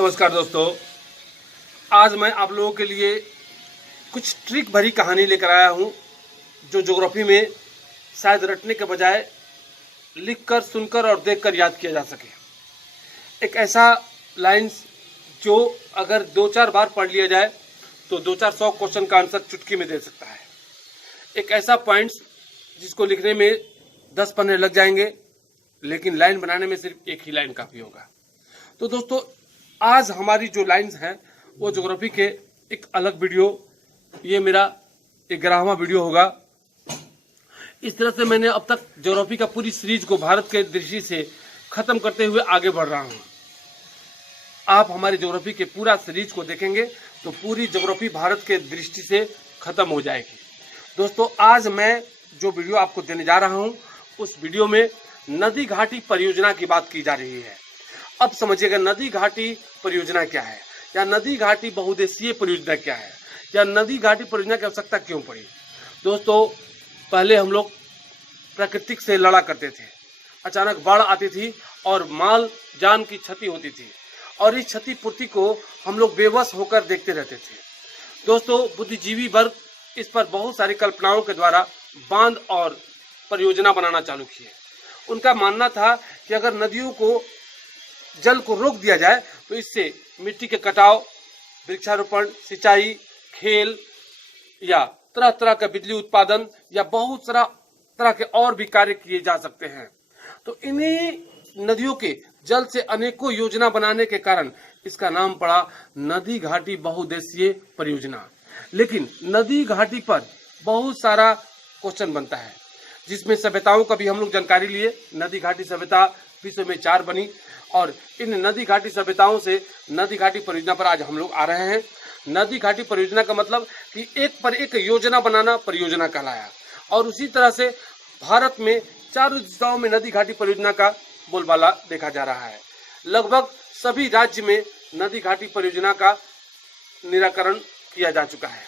नमस्कार दोस्तों, आज मैं आप लोगों के लिए कुछ ट्रिक भरी कहानी लेकर आया हूं जो ज्योग्राफी में शायद रटने के बजाय लिखकर, सुनकर और देखकर याद किया जा सके। एक ऐसा लाइन्स जो अगर 2-4 बार पढ़ लिया जाए तो 2-400 क्वेश्चन का आंसर चुटकी में दे सकता है। एक ऐसा पॉइंट्स जिसको लिखने में 10 पन्ने लग जाएंगे, लेकिन लाइन बनाने में सिर्फ एक ही लाइन काफ़ी होगा। तो दोस्तों, आज हमारी जो लाइन्स हैं वो ज्योग्राफी के एक अलग वीडियो, ये मेरा 11वां वीडियो होगा। इस तरह से मैंने अब तक ज्योग्राफी का पूरी सीरीज को भारत के दृष्टि से खत्म करते हुए आगे बढ़ रहा हूँ। आप हमारे ज्योग्राफी के पूरा सीरीज को देखेंगे तो पूरी ज्योग्राफी भारत के दृष्टि से खत्म हो जाएगी। दोस्तों, आज मैं जो वीडियो आपको देने जा रहा हूँ उस वीडियो में नदी घाटी परियोजना की बात की जा रही है। अब समझिएगा, नदी घाटी परियोजना क्या है, या नदी घाटी बहुउद्देशीय परियोजना क्या है, या नदी घाटी परियोजना की आवश्यकता क्यों पड़ी। दोस्तों, पहले हम लोग प्राकृतिक से लड़ा करते थे। अचानक बाढ़ आती थी और माल जान की क्षति होती थी, और इस क्षतिपूर्ति को हम लोग बेबस होकर देखते रहते थे। दोस्तों, बुद्धिजीवी वर्ग इस पर बहुत सारी कल्पनाओं के द्वारा बांध और परियोजना बनाना चालू किए। उनका मानना था कि अगर नदियों को जल को रोक दिया जाए तो इससे मिट्टी के कटाव, वृक्षारोपण, सिंचाई, खेल या तरह तरह का बिजली उत्पादन या बहुत सारा तरह के और भी कार्य किए जा सकते हैं। तो इन्हीं नदियों के जल से अनेकों योजना बनाने के कारण इसका नाम पड़ा नदी घाटी बहुउद्देशीय परियोजना। लेकिन नदी घाटी पर बहुत सारा क्वेश्चन बनता है, जिसमें सभ्यताओं का भी हम लोग जानकारी लिए। नदी घाटी सभ्यता विश्व में 4 बनी, और इन नदी घाटी सभ्यताओं से नदी घाटी परियोजना पर आज हम लोग आ रहे हैं। नदी घाटी परियोजना का मतलब कि एक पर एक योजना बनाना परियोजना कहलाया, और उसी तरह से भारत में चारों दिशाओं में नदी घाटी परियोजना का बोलबाला देखा जा रहा है। लगभग सभी राज्य में नदी घाटी परियोजना का निराकरण किया जा चुका है।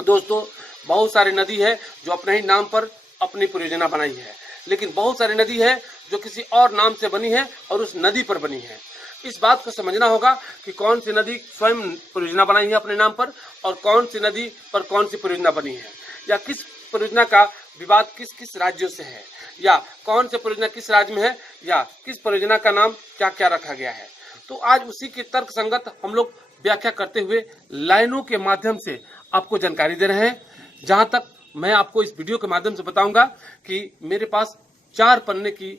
दोस्तों, बहुत सारी नदी है जो अपने ही नाम पर अपनी परियोजना बनाई है, लेकिन बहुत सारी नदी है जो किसी और नाम से बनी है और उस नदी पर बनी है। इस बात को समझना होगा कि कौन सी नदी स्वयं परियोजना बनाई है अपने नाम पर, और कौन सी नदी पर कौन सी परियोजना बनी है, या किस परियोजना का विवाद किस किस राज्यों से है, या कौन सी परियोजना किस राज्य में है, या किस परियोजना का नाम क्या क्या रखा गया है। तो आज उसी के तर्क संगत हम लोग व्याख्या करते हुए लाइनों के माध्यम से आपको जानकारी दे रहे हैं। जहाँ तक मैं आपको इस वीडियो के माध्यम से बताऊंगा कि मेरे पास 4 पन्ने की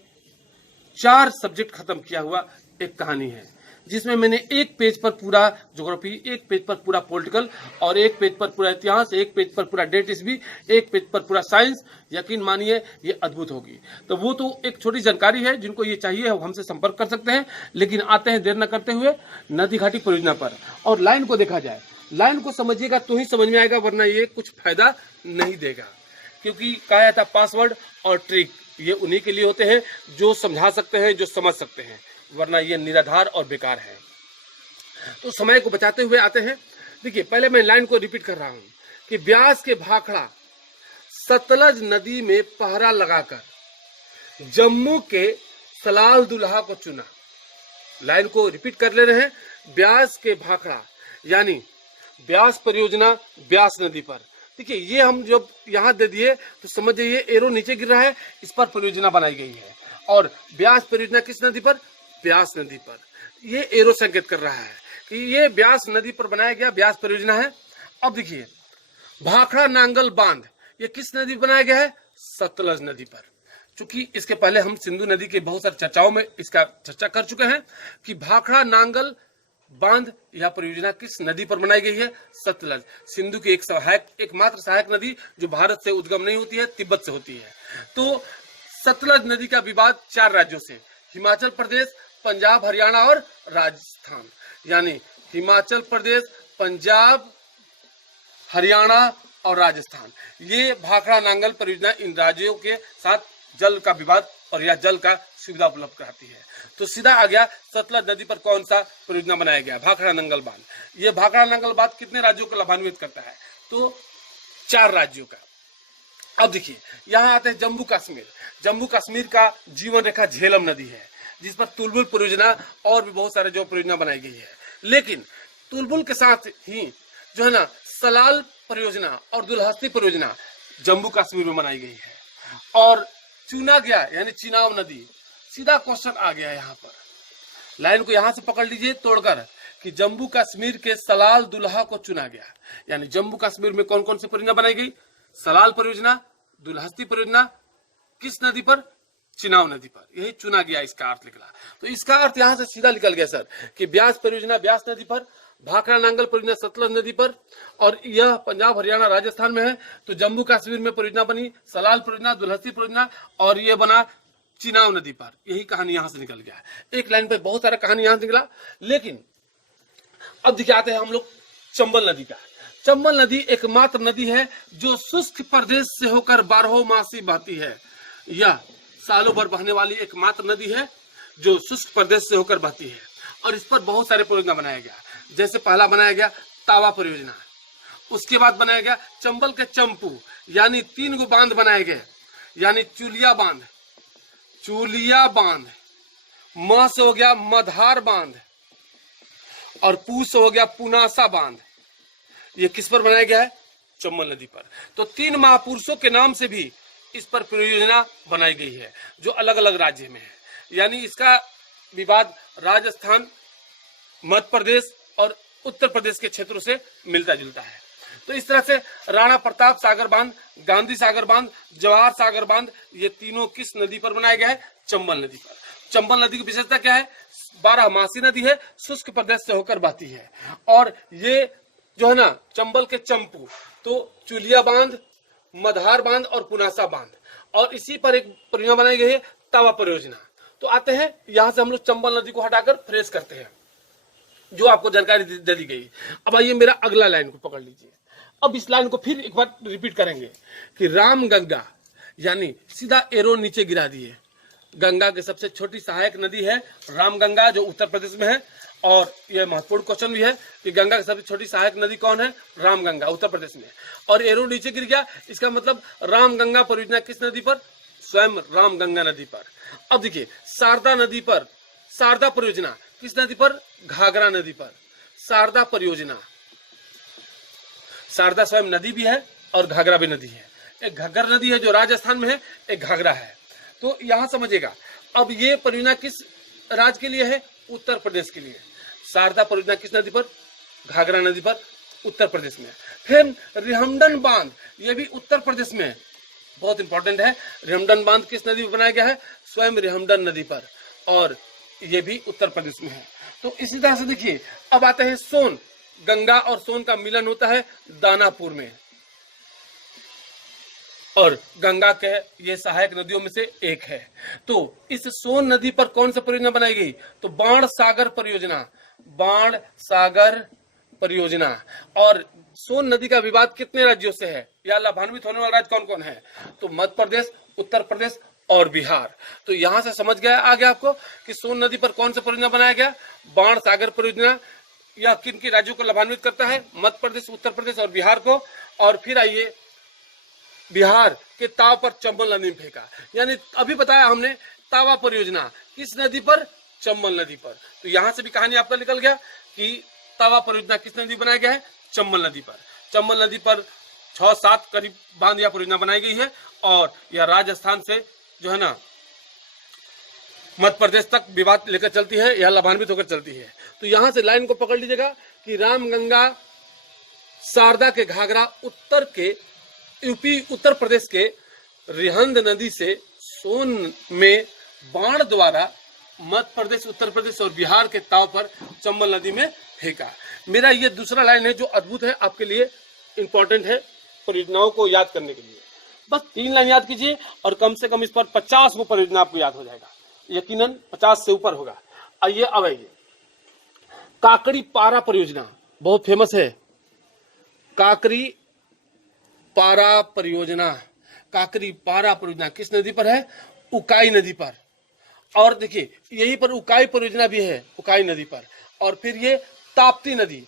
4 सब्जेक्ट खत्म किया हुआ एक कहानी है, जिसमें मैंने एक पेज पर पूरा ज्योग्राफी, एक पेज पर पूरा पॉलिटिकल, और एक पेज पर पूरा इतिहास, एक पेज पर पूरा डेट हिस्ट्री, एक पेज पर पूरा साइंस। यकीन मानिए ये अद्भुत होगी। तो वो तो एक छोटी जानकारी है, जिनको ये चाहिए वो हमसे संपर्क कर सकते हैं। लेकिन आते हैं देर न करते हुए नदी घाटी परियोजना पर, और लाइन को देखा जाए। लाइन को समझिएगा तो ही समझ में आएगा, वरना ये कुछ फायदा नहीं देगा। क्योंकि कहा जाता है पासवर्ड और ट्रिक ये उन्हीं के लिए होते हैं जो समझा सकते हैं, जो समझ सकते हैं, वरना ये निराधार और बेकार है। तो समय को बचाते हुए आते हैं। देखिए, पहले मैं लाइन को रिपीट कर रहा हूं कि ब्यास के भाखड़ा सतलज नदी में पहरा लगाकर जम्मू के सलाल दुल्हा को चुना। लाइन को रिपीट कर ले रहे हैं। ब्यास के भाखड़ा यानी ब्यास परियोजना ब्यास नदी पर। देखिए, ये हम जब यहाँ दे दिए तो समझ जाइए एरो नीचे गिर रहा है, इस पर परियोजना बनाई गई है। और ब्यास परियोजना किस नदी पर? ब्यास नदी पर। ये एरो संकेत कर रहा है कि ये ब्यास नदी पर बनाया गया ब्यास परियोजना है। अब देखिए, भाखड़ा नांगल बांध ये किस नदी पर बनाया गया है? सतलज नदी पर। चूंकि इसके पहले हम सिंधु नदी के बहुत सारी चर्चाओं में इसका चर्चा कर चुके हैं कि भाखड़ा नांगल बांध यह परियोजना किस नदी पर बनाई गई है? सतलज। सिंधु की एकमात्र सहायक नदी जो भारत से उद्गम नहीं होती है, तिब्बत से होती है। तो सतलज नदी का विवाद 4 राज्यों से, हिमाचल प्रदेश, पंजाब, हरियाणा और राजस्थान, यानी हिमाचल प्रदेश, पंजाब, हरियाणा और राजस्थान, ये भाखड़ा नांगल परियोजना इन राज्यों के साथ जल का विवाद और यह जल का सुविधा उपलब्ध कराती है। तो सीधा आ गया सतलज नदी पर कौन सा परियोजना बनाया गया? भाखड़ा नांगल बांध। ये भाखड़ा नांगल बांध कितने राज्यों को लाभान्वित करता है? तो 4 राज्यों का। अब देखिए, यहाँ आते हैं जम्मू कश्मीर। जम्मू कश्मीर का जीवन रेखा झेलम नदी है, जिस पर तुलबुल परियोजना और भी बहुत सारे जो परियोजना बनाई गई है। लेकिन तुलबुल के साथ ही जो है ना सलाल परियोजना और दुलहस्ती परियोजना जम्मू कश्मीर में बनाई गई है और चुना गया यानी चिनाब नदी। सीधा क्वेश्चन आ गया यहाँ पर, लाइन को यहाँ से पकड़ लीजिए तोड़कर कि जम्मू कश्मीर के सलाल दुल्हा को चुना गया। यानी जम्मू कश्मीर में कौन कौन सी परियोजना बनाई गई? सलाल परियोजना, दुलहस्ती परियोजना, किस नदी पर? चिनाब नदी पर। यही चुना गया, इसका अर्थ निकला। तो इसका अर्थ यहाँ से सीधा निकल गया सर कि ब्यास परियोजना ब्यास नदी पर, भाखड़ा नांगल परियोजना सतलज नदी पर, और यह पंजाब हरियाणा राजस्थान में है। तो जम्मू कश्मीर में परियोजना बनी सलाल परियोजना, दुलहस्ती परियोजना, और ये बना चिनाब नदी पर। यही कहानी यहाँ से निकल गया। एक लाइन पे बहुत सारा कहानी यहाँ से निकला। लेकिन अब दिखाते हैं हम लोग चंबल नदी का। चंबल नदी एकमात्र नदी है जो शुष्क प्रदेश से होकर बारहोमासी बहती है। यह सालों भर बहने वाली एकमात्र नदी है जो शुष्क प्रदेश से होकर बहती है और इस पर बहुत सारे परियोजना बनाया गया। जैसे पहला बनाया गया तावा परियोजना, उसके बाद बनाया गया चंबल के चंपू, यानी 3 गो बांध बनाए गए, यानी चुलिया बांध, म से हो गया मधार बांध, और पू से हो गया पुनासा बांध। ये किस पर बनाया गया है? चंबल नदी पर। तो 3 महापुरुषों के नाम से भी इस पर परियोजना बनाई गई है जो अलग अलग राज्य में है। यानी इसका विवाद राजस्थान, मध्य प्रदेश और उत्तर प्रदेश के क्षेत्रों से मिलता जुलता है। तो इस तरह से राणा प्रताप सागर बांध, गांधी सागर बांध, जवाहर सागर बांध, ये तीनों किस नदी पर बनाया गया है? चंबल नदी पर। चंबल नदी की विशेषता क्या है? 12मासी नदी है, शुष्क प्रदेश से होकर बहती है। और ये जो है ना चंबल के चंपू, तो चुलिया बांध, मधार बांध और पुनासा बांध, और इसी पर एक परियोजना बनाई गई है तावा परियोजना। तो आते हैं यहां से हम लोग चंबल नदी को हटाकर फ्रेश करते हैं जो आपको जानकारी दे दी गई। अब आइए मेरा अगला लाइन को पकड़ लीजिए। अब इस लाइन को फिर एक बार रिपीट करेंगे कि रामगंगा, यानी सीधा एरो नीचे गिरा दिए, गंगा की सबसे छोटी सहायक नदी है रामगंगा जो उत्तर प्रदेश में है। और यह महत्वपूर्ण क्वेश्चन भी है कि गंगा की सबसे छोटी सहायक नदी कौन है? रामगंगा, उत्तर प्रदेश में। और एरो नीचे गिर गया, इसका मतलब रामगंगा परियोजना किस नदी पर? स्वयं रामगंगा नदी पर। अब देखिए शारदा नदी पर, शारदा परियोजना किस नदी पर? घाघरा नदी पर। शारदा परियोजना, शारदा स्वयं नदी भी है और घाघरा भी नदी है। एक घग्गर नदी है जो राजस्थान में है, एक घाघरा है। तो यहां समझिएगा। अब ये परियोजना किस राज्य के लिए है? उत्तर प्रदेश के लिए। शारदा परियोजना किस नदी पर? घाघरा नदी पर, उत्तर प्रदेश में। फिर रिहमडन बांध, ये भी उत्तर प्रदेश में, बहुत इंपॉर्टेंट है। रिहमडन बांध किस नदी पर बनाया गया है? स्वयं रिहमडन नदी पर, और ये भी उत्तर प्रदेश में है। तो इसी तरह से देखिए अब आते हैं सोन। गंगा और सोन का मिलन होता है दानापुर में, और गंगा के ये सहायक नदियों में से एक है। तो इस सोन नदी पर कौन सा परियोजना बनाई गई? तो बाण सागर परियोजना, बाण सागर परियोजना। और सोन नदी का विवाद कितने राज्यों से है या लाभान्वित होने वाला राज्य कौन कौन है? तो मध्य प्रदेश, उत्तर प्रदेश और बिहार। तो यहां से समझ गया आ गया आपको कि सोन नदी पर कौन सा परियोजना बनाया गया? बाण सागर परियोजना। यह किन के राज्यों को लाभान्वित करता है? मध्य प्रदेश, उत्तर प्रदेश और बिहार को। और फिर आइए बिहार के ताव पर चंबल नदी में फेंका, यानी अभी बताया हमने तावा परियोजना किस नदी पर? चंबल नदी पर। तो यहां से भी कहानी आपका निकल गया कि तावा परियोजना किस नदी बनाया गया है? चंबल नदी पर। चंबल नदी पर 6-7 करीब बांध या परियोजना बनाई गई है, और यह राजस्थान से जो है ना मध्य प्रदेश तक विवाद लेकर चलती है या लाभान्वित होकर चलती है। तो यहां से लाइन को पकड़ लीजिएगा कि रामगंगा, शारदा के घाघरा, उत्तर के यूपी उत्तर प्रदेश के रिहंद नदी से सोन में बाण द्वारा मध्य प्रदेश, उत्तर प्रदेश और बिहार के ताव पर चंबल नदी में फेंका। मेरा ये दूसरा लाइन है जो अद्भुत है, आपके लिए इंपॉर्टेंट है परियोजनाओं को याद करने के लिए। बस 3 लाइन याद कीजिए और कम से कम इस पर 50 वो परियोजना आपको याद हो जाएगा, यकीनन 50 से ऊपर होगा। आइए अब आइए काकड़ी पारा परियोजना, बहुत फेमस है। काकरी पारा परियोजना, काकरी पारा परियोजना किस नदी पर है? उकाई नदी पर। और देखिए यहीं पर उकाई परियोजना भी है, उकाई नदी पर। और फिर ये ताप्ती नदी,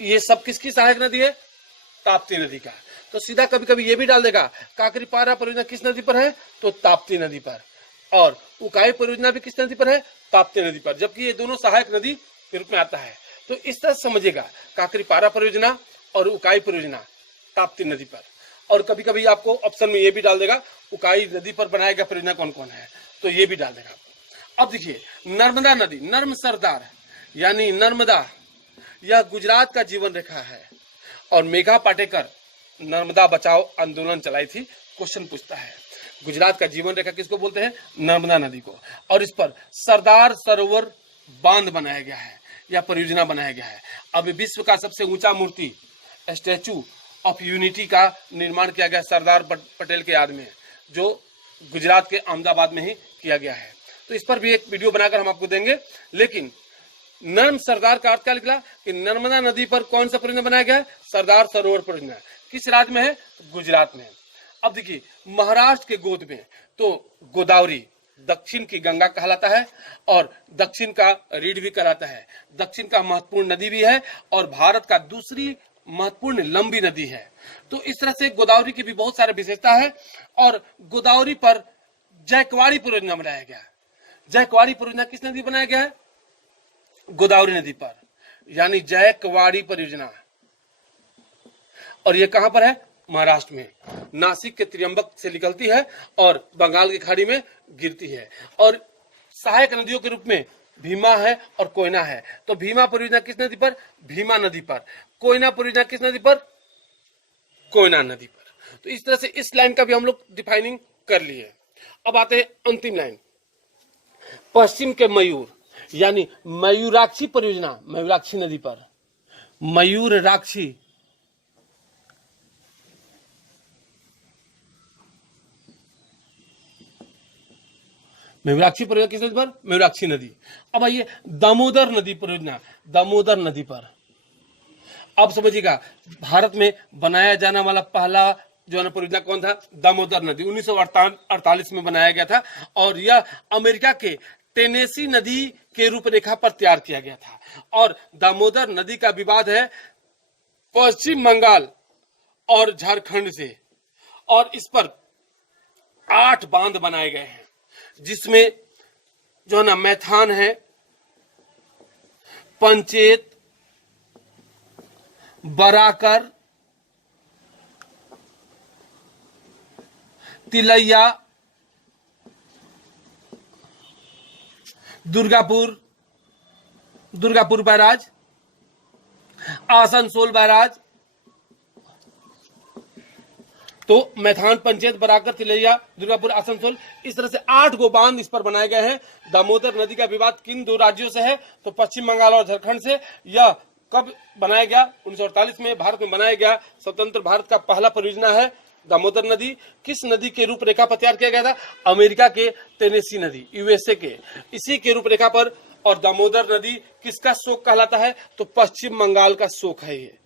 ये सब किसकी सहायक नदी है? ताप्ती नदी का। तो सीधा कभी कभी ये भी डाल देगा काकरी पारा परियोजना किस नदी पर है? तो ताप्ती नदी पर। और उकाई परियोजना भी किस नदी पर है? ताप्ती नदी पर, जबकि ये दोनों सहायक नदी के रूप में आता है। तो इस तरह समझिएगा, काकरीपारा परियोजना और उकाई परियोजना ताप्ती नदी पर। और कभी कभी आपको ऑप्शन में ये भी डाल देगा उकाई नदी पर बनाया गया परियोजना कौन कौन है, तो ये भी डाल देगा। अब देखिए नर्मदा नदी, नर्म सरदार यानी नर्मदा, यह गुजरात का जीवन रेखा है। और मेघा पाटेकर नर्मदा बचाओ आंदोलन चलाई थी। क्वेश्चन पूछता है गुजरात का जीवन रेखा किसको बोलते हैं? नर्मदा नदी को। और इस पर सरदार सरोवर बांध बनाया गया है या परियोजना बनाया गया है। अब विश्व का सबसे ऊंचा मूर्ति स्टैचू ऑफ यूनिटी का निर्माण किया गया सरदार पटेल के याद में, जो गुजरात के अहमदाबाद में ही किया गया है। तो इस पर भी एक वीडियो बनाकर हम आपको देंगे। लेकिन नर्म सरदार का अर्थ क्या निकला कि नर्मदा नदी पर कौन सा परियोजना बनाया गया है? सरदार सरोवर परियोजना। किस राज्य में है? गुजरात में। अब देखिए महाराष्ट्र के गोद में तो गोदावरी दक्षिण की गंगा कहलाता है और दक्षिण का रीढ़ भी कहलाता है। दक्षिण का महत्वपूर्ण नदी भी है और भारत का दूसरी महत्वपूर्ण लंबी नदी है। तो इस तरह से गोदावरी की भी बहुत सारी विशेषता है। और गोदावरी पर जायकवाड़ी परियोजना बनाया गया है। जायकवाड़ी परियोजना किस नदी बनाया गया है? गोदावरी नदी पर, यानी जायकवाड़ी परियोजना। और ये कहां पर है? महाराष्ट्र में। नासिक के त्र्यंबक से निकलती है और बंगाल की खाड़ी में गिरती है। और सहायक नदियों के रूप में भीमा है और कोयना है। तो भीमा परियोजना किस नदी पर? भीमा नदी पर। कोयना परियोजना किस नदी पर? कोयना नदी पर। तो इस तरह से इस लाइन का भी हम लोग डिफाइनिंग कर लिए। अब आते हैं अंतिम लाइन, पश्चिम के मयूर यानी मयूराक्षी परियोजना, मयूराक्षी नदी पर। मयूराक्षी परियोजना किस नदी पर? मयूराक्षी नदी। अब आइए दामोदर नदी परियोजना, दामोदर नदी पर। अब समझिएगा भारत में बनाया जाने वाला पहला जो है परियोजना कौन था? दामोदर नदी 1948 में बनाया गया था। और यह अमेरिका के टेनेसी नदी के रूपरेखा पर तैयार किया गया था। और दामोदर नदी का विवाद है पश्चिम बंगाल और झारखंड से। और इस पर 8 बांध बनाए गए हैं, जिसमें जो है ना मैथान है, पंचेत, बराकर, तिलैया, दुर्गापुर बैराज, आसनसोल बैराज। तो मैथान, पंचेत, बराकर, तिलैया, दुर्गापुर, आसनसोल, इस तरह से 8 गो बांध इस पर बनाए गए हैं। दामोदर नदी का विवाद किन 2 राज्यों से है? तो पश्चिम बंगाल और झारखंड से। यह कब बनाया गया? 1948 में भारत में बनाया गया। स्वतंत्र भारत का पहला परियोजना है दामोदर नदी। किस नदी के रूपरेखा पर तैयार किया गया था? अमेरिका के टेनेसी नदी, यूएसए के, इसी के रूपरेखा पर। और दामोदर नदी किसका शोक कहलाता है? तो पश्चिम बंगाल का शोक है। ये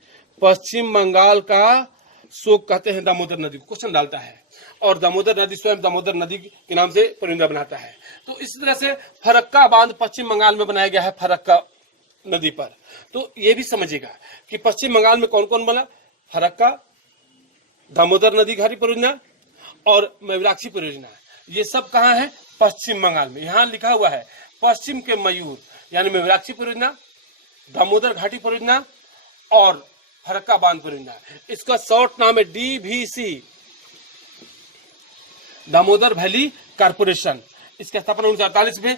पश्चिम बंगाल का शोक कहते हैं दामोदर नदी को। क्वेश्चन डालता है। और दामोदर नदी स्वयं दामोदर नदी के नाम से परियोजना बनाता है। तो इस तरह से फरक्का बांध पश्चिम बंगाल में बनाया गया है, फरक्का नदी पर। तो ये भी समझिएगा कि पश्चिम बंगाल में कौन कौन बना? फरक्का, दामोदर नदी घाटी परियोजना और मयूराक्षी परियोजना। ये सब कहाँ है? पश्चिम बंगाल में। यहाँ लिखा हुआ है पश्चिम के मयूर यानी मयूराक्षी परियोजना, दामोदर घाटी परियोजना और फरक्का बांध परियोजना। इसका शॉर्ट नाम है DVC, दामोदर वैली कारपोरेशन। इसकी स्थापना 1948 में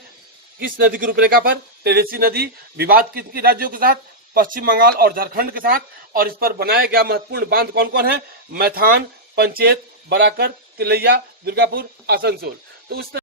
किस नदी की रूपरेखा पर? टेनेसी नदी। विवाद किन राज्यों के साथ? पश्चिम बंगाल और झारखंड के साथ। और इस पर बनाया गया महत्वपूर्ण बांध कौन कौन है? मैथान, पंचेत, बराकर, तिलैया, दुर्गापुर, आसनसोल। तो उस